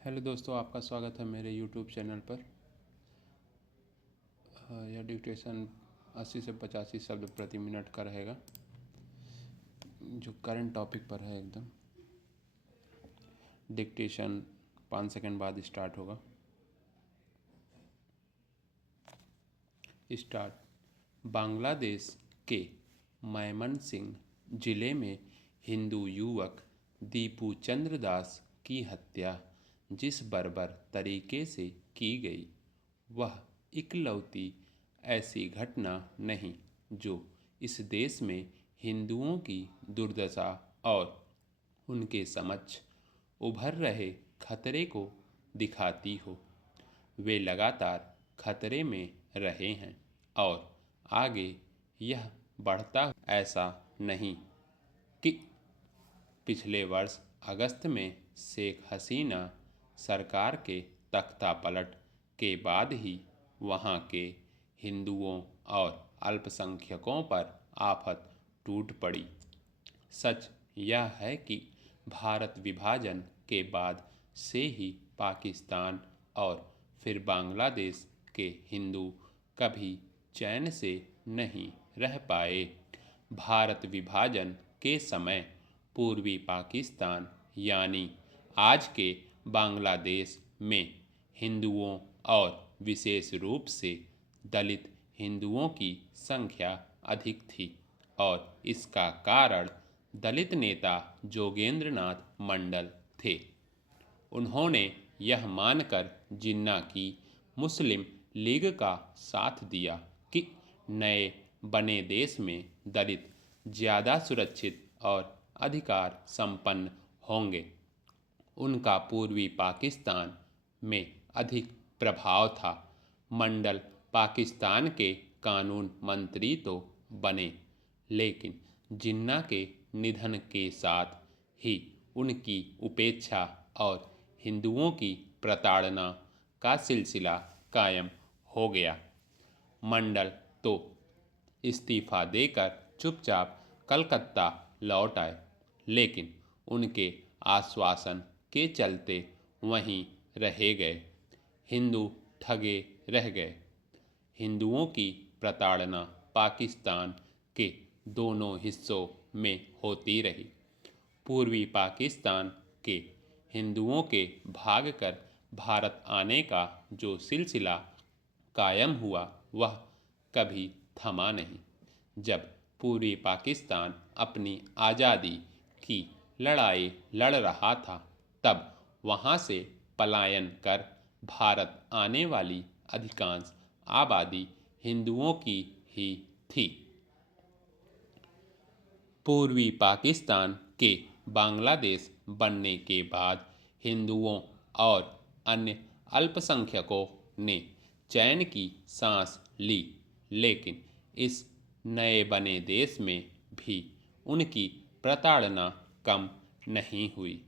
Hello दोस्तों, आपका स्वागत है मेरे यूट्यूब चैनल पर। यह डिक्टेशन 80 से 85 शब्द प्रति मिनट का रहेगा, जो करंट टॉपिक पर है एकदम। डिक्टेशन 5 सेकंड बाद स्टार्ट होगा। स्टार्ट। बांग्लादेश के मेमनसिंह जिले में हिंदू युवक दीपू चंद्र दास की हत्या जिस बर्बर तरीके से की गई, वह इकलौती ऐसी घटना नहीं जो इस देश में हिंदुओं की दुर्दशा और उनके समक्ष उभर रहे खतरे को दिखाती हो। वे लगातार खतरे में रहे हैं और आगे यह बढ़ता। ऐसा नहीं कि पिछले वर्ष अगस्त में शेख हसीना सरकार के तख्ता पलट के बाद ही वहां के हिंदुओं और अल्पसंख्यकों पर आफत टूट पड़ी। सच यह है कि भारत विभाजन के बाद से ही पाकिस्तान और फिर बांग्लादेश के हिंदू कभी चैन से नहीं रह पाए। भारत विभाजन के समय पूर्वी पाकिस्तान यानी आज के बांग्लादेश में हिंदुओं और विशेष रूप से दलित हिंदुओं की संख्या अधिक थी और इसका कारण दलित नेता जोगेंद्र नाथ मंडल थे। उन्होंने यह मानकर जिन्ना की मुस्लिम लीग का साथ दिया कि नए बने देश में दलित ज़्यादा सुरक्षित और अधिकार संपन्न होंगे। उनका पूर्वी पाकिस्तान में अधिक प्रभाव था। मंडल पाकिस्तान के कानून मंत्री तो बने, लेकिन जिन्ना के निधन के साथ ही उनकी उपेक्षा और हिंदुओं की प्रताड़ना का सिलसिला कायम हो गया। मंडल तो इस्तीफा देकर चुपचाप कलकत्ता लौट आए, लेकिन उनके आश्वासन के चलते वहीं रहे गए। हिंदू ठगे रह गए। हिंदुओं की प्रताड़ना पाकिस्तान के दोनों हिस्सों में होती रही। पूर्वी पाकिस्तान के हिंदुओं के भागकर भारत आने का जो सिलसिला कायम हुआ, वह कभी थमा नहीं। जब पूर्वी पाकिस्तान अपनी आज़ादी की लड़ाई लड़ रहा था, तब वहाँ से पलायन कर भारत आने वाली अधिकांश आबादी हिंदुओं की ही थी। पूर्वी पाकिस्तान के बांग्लादेश बनने के बाद हिंदुओं और अन्य अल्पसंख्यकों ने चैन की सांस ली, लेकिन इस नए बने देश में भी उनकी प्रताड़ना कम नहीं हुई।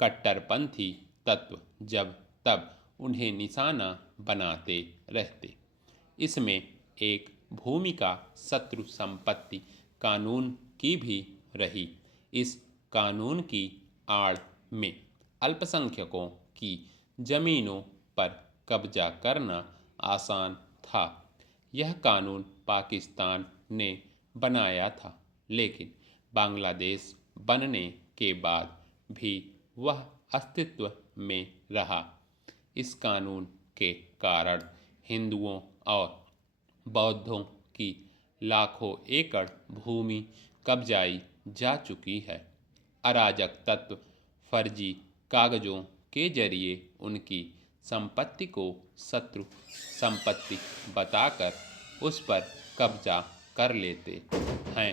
कट्टरपंथी तत्व जब तब उन्हें निशाना बनाते रहते। इसमें एक भूमिका शत्रु संपत्ति कानून की भी रही। इस कानून की आड़ में अल्पसंख्यकों की जमीनों पर कब्जा करना आसान था। यह कानून पाकिस्तान ने बनाया था, लेकिन बांग्लादेश बनने के बाद भी वह अस्तित्व में रहा। इस कानून के कारण हिंदुओं और बौद्धों की लाखों एकड़ भूमि कब्जाई जा चुकी है। अराजक तत्व फर्जी कागजों के जरिए उनकी संपत्ति को शत्रु संपत्ति बताकर उस पर कब्जा कर लेते हैं।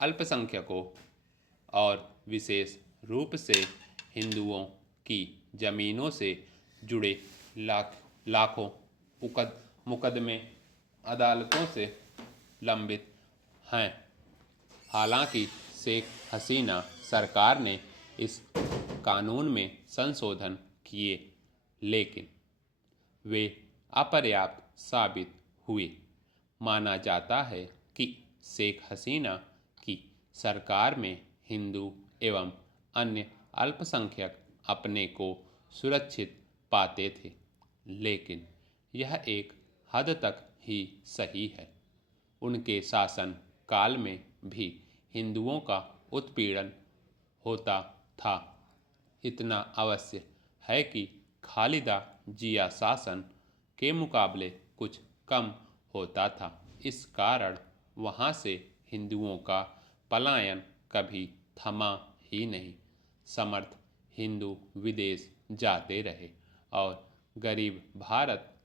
अल्पसंख्यकों और विशेष रूप से हिंदुओं की जमीनों से जुड़े लाखों मुकदमे अदालतों से लंबित हैं। हालांकि शेख हसीना सरकार ने इस कानून में संशोधन किए, लेकिन वे अपर्याप्त साबित हुए। माना जाता है कि शेख हसीना की सरकार में हिंदू एवं अन्य अल्पसंख्यक अपने को सुरक्षित पाते थे। लेकिन यह एक हद तक ही सही है। उनके शासन काल में भी हिंदुओं का उत्पीड़न होता था। इतना अवश्य है कि खालिदा जिया शासन के मुकाबले कुछ कम होता था। इस कारण वहाँ से हिंदुओं का पलायन कभी थमा ही नहीं। समर्थ हिंदू विदेश जाते रहे और गरीब भारत